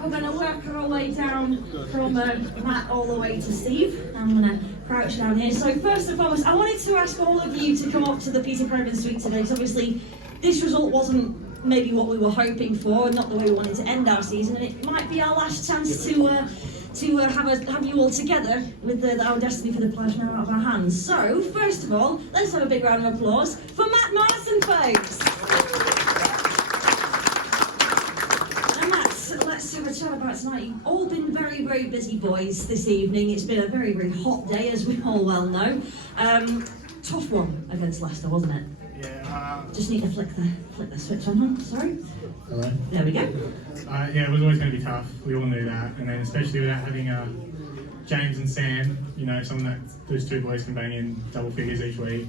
Jack, we're going to work our way down from Matt all the way to Steve. I'm going to crouch down here. So first and foremost, I wanted to ask all of you to come up to the Peter Proven Suite today, because obviously this result wasn't maybe what we were hoping for, not the way we wanted to end our season, and it might be our last chance to have you all together with our destiny for the players now out of our hands. So first of all, let's have a big round of applause for Matt Marston, folks. Let's have a chat about tonight. You've all been very, very busy boys this evening. It's been a very, very hot day, as we all well know. Tough one against Leicester, wasn't it? Yeah. Just need to flick the switch on, huh? Sorry. Hello. There we go. Yeah, it was always going to be tough. We all knew that, and then especially without having James and Sam, you know, someone that those two boys can bang in double figures each week.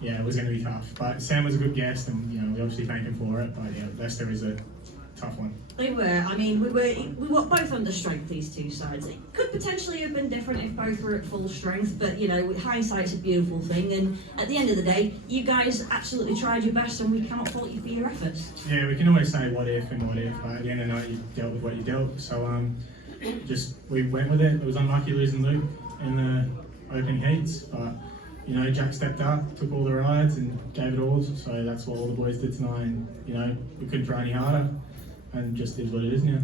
Yeah, it was going to be tough. But Sam was a good guest, and you know, we obviously thank him for it. But yeah, Leicester is a tough one. They were. I mean, we were both under strength, these two sides. It could potentially have been different if both were at full strength, but you know, hindsight's a beautiful thing. And at the end of the day, you guys absolutely tried your best, and we cannot fault you for your efforts. Yeah, we can always say what if, but at the end of the night, you dealt with what you dealt. So we went with it. It was unlucky losing Luke in the opening heats, but you know, Jack stepped up, took all the rides, and gave it all. So that's what all the boys did tonight. And you know, we couldn't try any harder. And just is what it is now.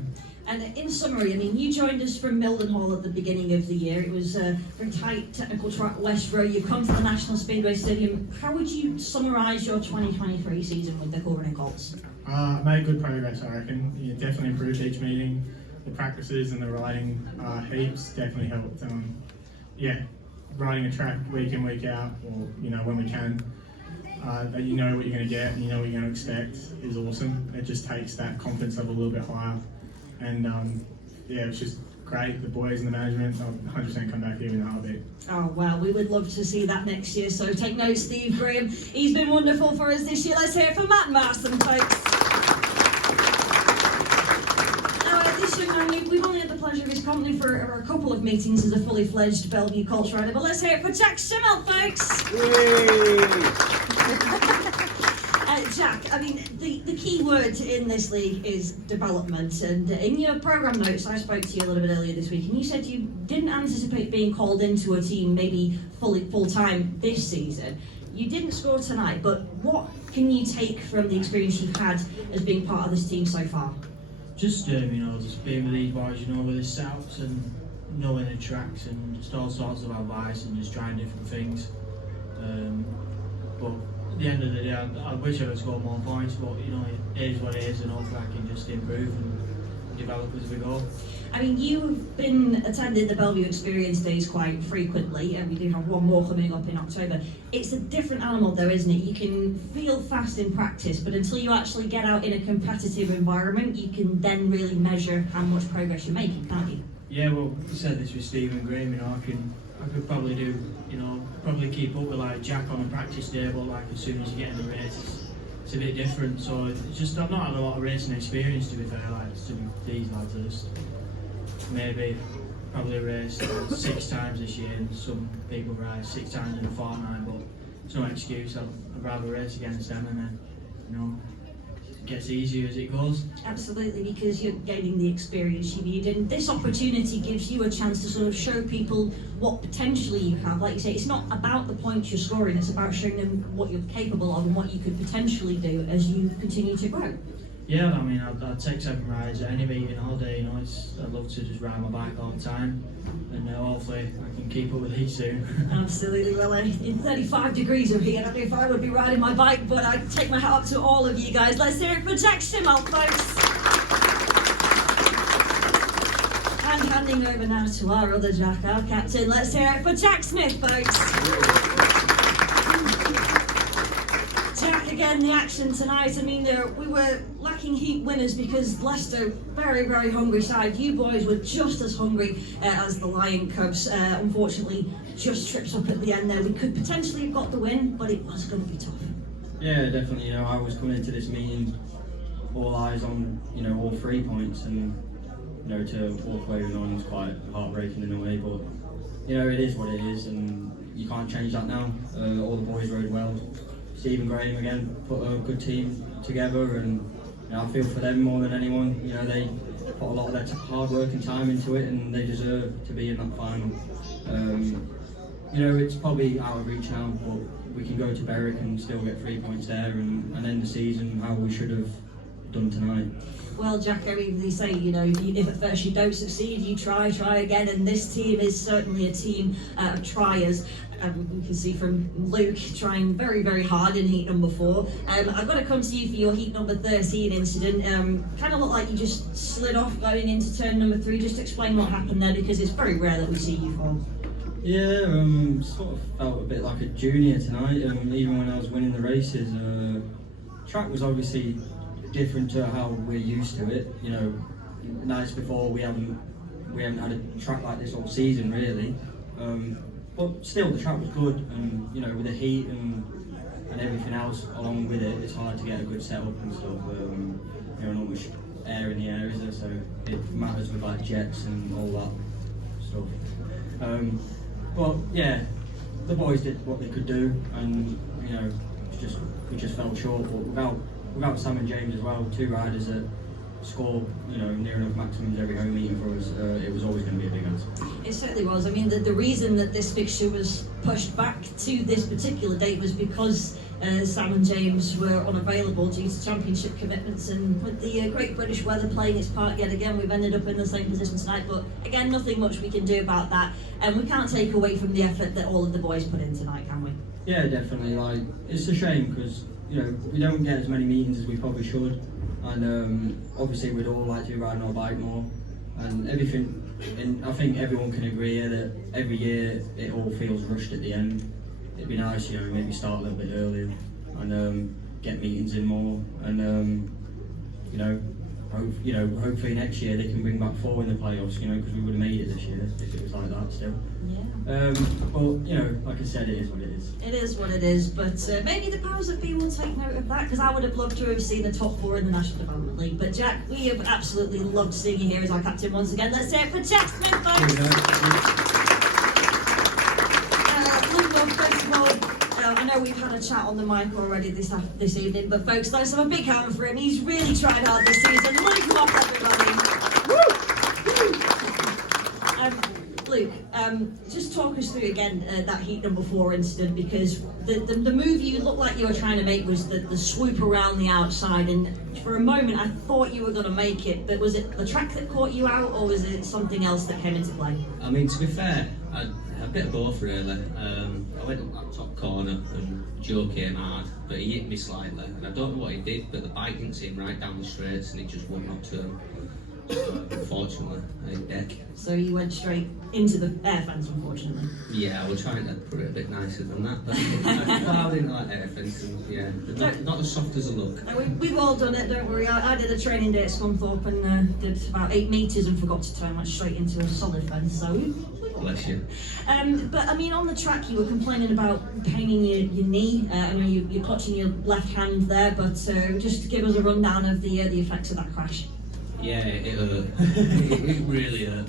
And in summary, I mean, you joined us from Mildenhall at the beginning of the year. It was a very tight technical track, West Row. You've come to the National Speedway Stadium. How would you summarise your 2023 season with the Cool Running Colts? Made good progress, I reckon. You definitely improved each meeting. The practices and the riding heaps definitely helped. Yeah, riding a track week in, week out, or you know, when we can. That you know what you're going to get and you know what you're going to expect is awesome. It just takes that confidence level a little bit higher. And yeah, it's just great. The boys and the management, I'll 100% come back here in a heartbeat. Oh, well, we would love to see that next year. So take note, Steve Graham. He's been wonderful for us this year. Let's hear it for Matt Marston, folks. This young man, we've only had the pleasure of his company for a couple of meetings as a fully fledged Belle Vue Colts rider, but let's hear it for Jack Schimmel, folks. Jack, I mean, the key word in this league is development, and in your programme notes, I spoke to you a little bit earlier this week, and you said you didn't anticipate being called into a team maybe full-time this season. You didn't score tonight, but what can you take from the experience you've had as being part of this team so far? Just you know, just being with these boys, you know, with the setups and knowing the tracks and just all sorts of advice and just trying different things. But at the end of the day, I wish I could score more points, but you know, it is what it is, and hopefully I can just improve and develop as we go. I mean, you've been attending the Belle Vue Experience Days quite frequently, and we do have one more coming up in October. It's a different animal though, isn't it? You can feel fast in practice, but until you actually get out in a competitive environment, you can then really measure how much progress you're making, can't you? Yeah, well, I said this with Stephen Graham, you know, I could probably do, you know, probably keep up with like Jack on a practice day, but like as soon as you get in the race, it's a bit different. So it's just, I've not had a lot of racing experience, to be fair. Like these lads are just maybe probably raced 6 times this year, and some people ride 6 times in a fortnight, but it's no excuse. I'd rather race against them, and then, you know, it gets easier as it goes. Absolutely, because you're gaining the experience you need, and this opportunity gives you a chance to sort of show people what potentially you have. Like you say, it's not about the points you're scoring, it's about showing them what you're capable of and what you could potentially do as you continue to grow. Yeah, I mean, I'd take 7 rides at any meeting all day, you know. I'd love to just ride my bike all the time, and hopefully I can keep up with these soon. Absolutely, well, in 35 degrees of heat, I don't know if I would be riding my bike, but I take my hat up to all of you guys. Let's hear it for Jack Schimmel, folks. And handing over now to our other Jack, our captain. Let's hear it for Jack Smith, folks. Jack, again, the action tonight. I mean, we were lacking heat winners because Leicester, very, very hungry side. You boys were just as hungry as the Lion Cubs. Unfortunately, just trips up at the end there. We could potentially have got the win, but it was going to be tough. Yeah, definitely. You know, I was coming into this meeting all eyes on, you know, all 3 points, and you know, to walk away with one was quite heartbreaking in a way. But you know, it is what it is, and you can't change that now. All the boys rode well. Stephen Graham again put a good team together, and you know, I feel for them more than anyone. You know, put a lot of their hard work and time into it, and they deserve to be in that final. You know, it's probably out of reach now, but we can go to Berwick and still get 3 points there and end the season how we should have done tonight. Well, Jack, I mean, they say, you know, if at first you don't succeed, you try again, and this team is certainly a team of triers. We can see from Luke trying very, very hard in heat number 4. I've got to come to you for your heat number 13 incident. Kind of looked like you just slid off going into turn number 3. Just explain what happened there, because it's very rare that we see you fall. Yeah, sort of felt a bit like a junior tonight, even when I was winning the races. Track was obviously different to how we're used to it. You know, nights before we haven't had a track like this all season really. But still, the track was good, and you know, with the heat and everything else along with it, it's hard to get a good setup and stuff. You know, not much air in the air, is there? So it matters with like jets and all that stuff. But yeah, the boys did what they could do, and you know, we just fell short. But without Sam and James as well, 2 riders that score, you know, near enough maximums every home meeting for us, it was always going to be a big answer. It certainly was. I mean, the reason that this fixture was pushed back to this particular date was because Sam and James were unavailable due to championship commitments, and with the Great British weather playing its part yet again, we've ended up in the same position tonight. But again, nothing much we can do about that, and we can't take away from the effort that all of the boys put in tonight, can we? Yeah, definitely. Like, it's a shame because, you know, we don't get as many meetings as we probably should, and obviously we'd all like to be riding our bike more and everything. And I think everyone can agree here that every year it all feels rushed at the end. It'd be nice, you know, maybe start a little bit earlier and get meetings in more, and you know, hopefully next year they can bring back 4 in the playoffs, you know, because we would have made it this year if it was like that still. Yeah. But you know, like I said, it is what it is. It is what it is, but maybe the powers that be will take note of that, because I would have loved to have seen the top 4 in the National Development League. But Jack, we have absolutely loved seeing you here as our captain once again. Let's say it for Jack Smith, folks. Luke, first of all, I know we've had a chat on the mic already this evening, but folks, let's have a big hand for him. He's really tried hard this season. Luke off, everybody. Luke, just talk us through again that heat number 4 incident, because the move you looked like you were trying to make was the swoop around the outside, and for a moment I thought you were going to make it, but was it the track that caught you out, or was it something else that came into play? I mean, to be fair, a bit of both really. I went up that top corner and Joe came hard, but he hit me slightly, and I don't know what he did, but the bike didn't seem right down the straights and it just would not turn. Unfortunately, I hit deck. So you went straight into the air fence, unfortunately. Yeah, I was trying to put it a bit nicer than that, but I didn't like air fencing. Yeah, not as soft as a look. We've all done it, don't worry. I did a training day at Scunthorpe and did about 8 metres and forgot to turn, went straight into a solid fence. So Bless you. But I mean, on the track you were complaining about pain in your knee. I know you're clutching your left hand there, but just give us a rundown of the effects of that crash. Yeah, it hurt. It really hurt.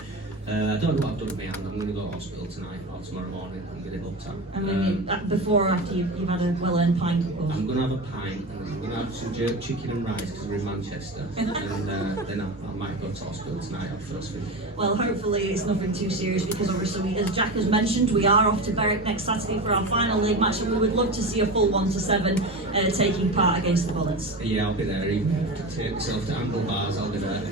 I don't know what I've done with my hand. I'm going to go to hospital tonight or tomorrow morning and get it looked at. I mean, before or after you've had a well-earned pint, of course. I'm going to have a pint and I'm going to have some jerk chicken and rice because we're in Manchester. And then I might go to hospital tonight on first thing. Well, hopefully it's nothing too serious, because obviously, as Jack has mentioned, we are off to Berwick next Saturday for our final league match, and we would love to see a full 1-7 taking part against the Bullets. Yeah, I'll be there. Even if I have to take myself to handlebars, I'll be there.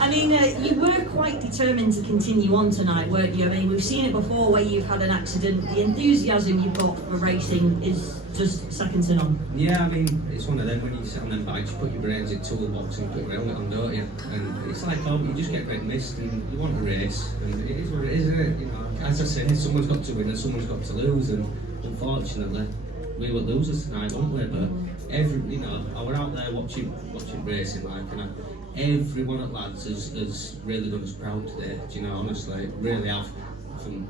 I mean, you were quite determined to continue on tonight, weren't you? I mean, we've seen it before where you've had an accident. The enthusiasm you've got for racing is just second to none. Yeah, I mean, it's one of them when you sit on them bikes, you put your brains in toolbox and put your helmet on, don't you? And it's like, oh, you just get great missed and you want to race, and it is what it is, isn't it? You know, as I say, someone's got to win and someone's got to lose, and unfortunately, we were losers tonight, weren't we? But I were out there watching racing, like, and everyone at Lads has really done us proud today. Do you know, honestly, really have, from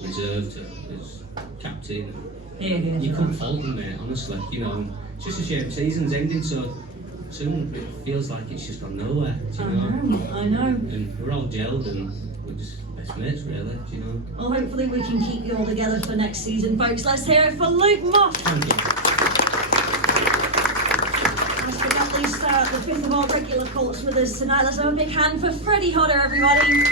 reserve to as captain. Yeah, you couldn't fault them, mate, honestly. You know, it's just a shame season's ending so soon. It feels like it's just gone nowhere. Do you know? I know. And we're all gelled and we're just best mates, really. Do you know? Well, hopefully we can keep you all together for next season, folks. Let's hear it for Luke Moss. Thank you. last but not least, the fifth of our regular Colts with us tonight. Let's have a big hand for Freddie Hodder, everybody.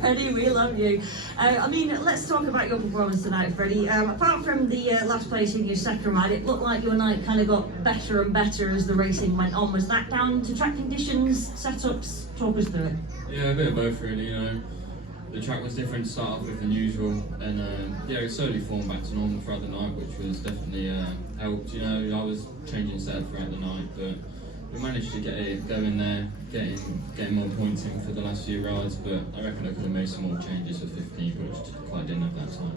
Freddie, we love you. Let's talk about your performance tonight, Freddie. Apart from the last place in your second ride, it looked like your night kind of got better and better as the racing went on. Was that down to track conditions, setups? Talk us through it. Yeah, a bit of both really, you know. The track was different to start off with than usual, and it slowly formed back to normal throughout the night, which was definitely helped. You know, I was changing setup throughout the night, but we managed to get it going there, getting more points in for the last few rides, but I reckon I could have made some more changes for 15, which quite didn't have that time.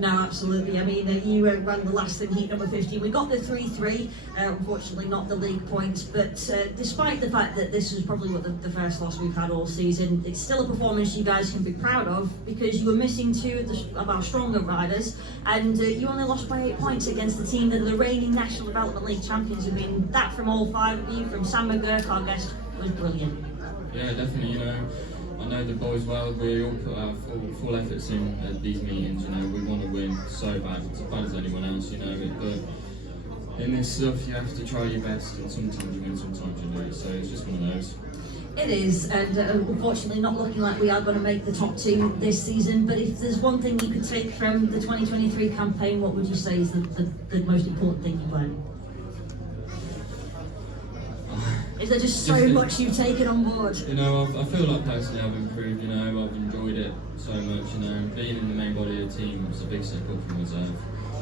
No, absolutely. I mean, you ran the last in heat number 15. We got the 3-3, unfortunately not the league points, but despite the fact that this was probably the first loss we've had all season, it's still a performance you guys can be proud of, because you were missing two of our stronger riders, and you only lost by 8 points against the team that are the reigning National Development League champions. I mean, that from all five of you, from Sam McGurk, our guest, was brilliant. Yeah, definitely, you know. I know the boys well, we all put our full efforts in at these meetings, you know, we want to win so bad, as bad as anyone else, you know, but in this stuff you have to try your best, and sometimes you win, sometimes you lose, so it's just one of those. It is, and unfortunately not looking like we are going to make the top two this season, but if there's one thing you could take from the 2023 campaign, what would you say is the most important thing you've learned? Is there just so much you've taken on board? You know, I feel like personally I've improved, you know, I've enjoyed it so much, you know, being in the main body of the team was a big step up from reserve.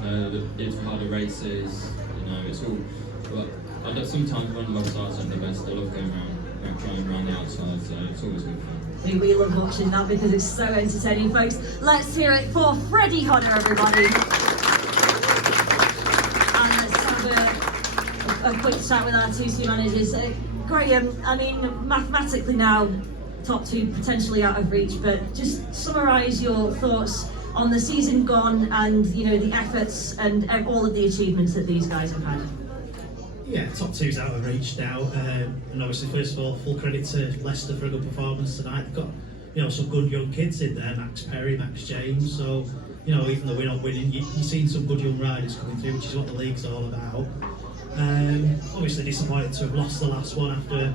You know, it's harder races, you know, it's all, but sometimes when my starts aren't the best, I love going around, trying around the outside, so it's always good fun. We love watching that because it's so entertaining, folks. Let's hear it for Freddie Hodder, everybody. And let's have a quick chat with our two team managers. Graham, I mean, mathematically now, top two potentially out of reach, but just summarise your thoughts on the season gone and, you know, the efforts and all of the achievements that these guys have had. Yeah, top two's out of reach now, and obviously, first of all, full credit to Leicester for a good performance tonight. They've got, you know, some good young kids in there, Max Perry, Max James, so, you know, even though we're not winning, you've seen some good young riders coming through, which is what the league's all about. Obviously disappointed to have lost the last one after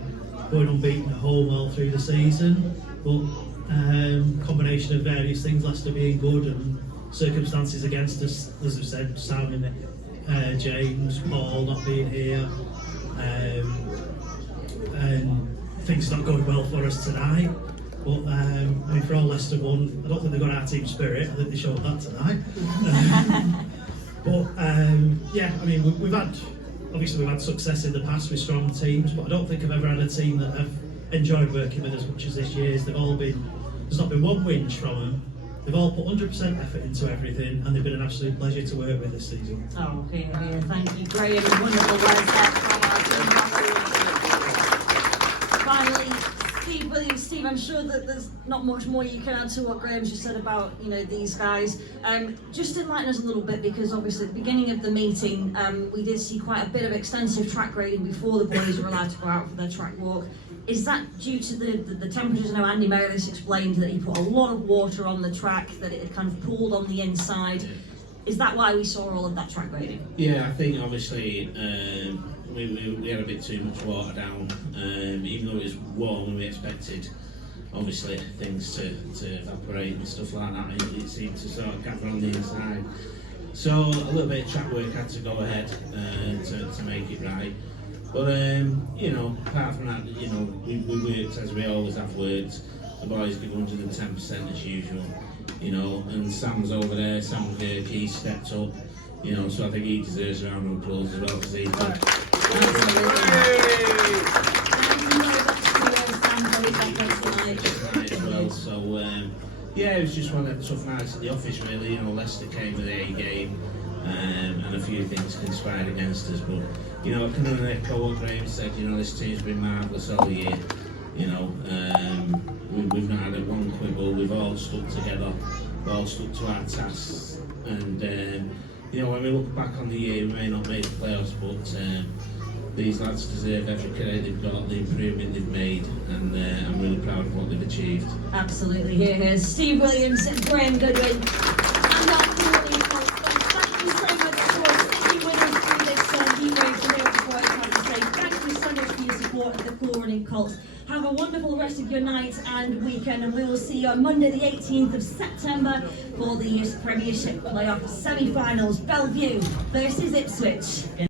going unbeaten at home all through the season, but combination of various things, Leicester being good and circumstances against us, as I said, Sam and James, Paul not being here, and things not going well for us tonight. But I mean, for all Leicester won, I don't think they've got our team spirit. I think they showed that tonight. But yeah, I mean, we've had success in the past with strong teams, but I don't think I've ever had a team that I've enjoyed working with as much as this year's. There's not been one whinge from them. They've all put 100% effort into everything, and they've been an absolute pleasure to work with this season. Oh, here. Thank you, Graham. Wonderful words there from our team. Finally, Steve Williams. Steve, I'm sure that there's not much more you can add to what Graham's just said about, you know, these guys. Just enlighten us a little bit, because obviously at the beginning of the meeting, we did see quite a bit of extensive track grading before the boys were allowed to go out for their track walk. Is that due to the temperatures? I know Andy Meredith explained that he put a lot of water on the track, that it had kind of pooled on the inside. Is that why we saw all of that track grading? Yeah, I think obviously we had a bit too much water down, even though it was warm and we expected obviously things to evaporate and stuff like that. It seemed to sort of gather on the inside. So a little bit of track work had to go ahead to make it right. But you know, apart from that, you know, we worked as we always have worked. The boys give 110% as usual, you know, and Sam's over there, Sam McGurk, he stepped up, you know, so I think he deserves a round of applause as well, because he as well. So yeah, it was just one of the tough nights at the office really. You know, Leicester came with a game, and a few things conspired against us, but you know, I can only echo what Graham said. You know, this team's been marvellous all year. You know, we've not had one quibble. We've all stuck together. We've all stuck to our tasks. And you know, when we look back on the year, we may not make the playoffs, but these lads deserve every credit they've got, the improvement they've made, and I'm really proud of what they've achieved. Absolutely. Here's Steve Williams and Graham Goodwin. And our Cool Running Colts. Thank thank you so much for sticking with us through this heat wave today. Before I time to say thank you so much for your support of the Cool Running Colts. Have a wonderful rest of your night and weekend, and we will see you on Monday the 18th of September for the Premiership playoff semi-finals. Belle Vue versus Ipswich.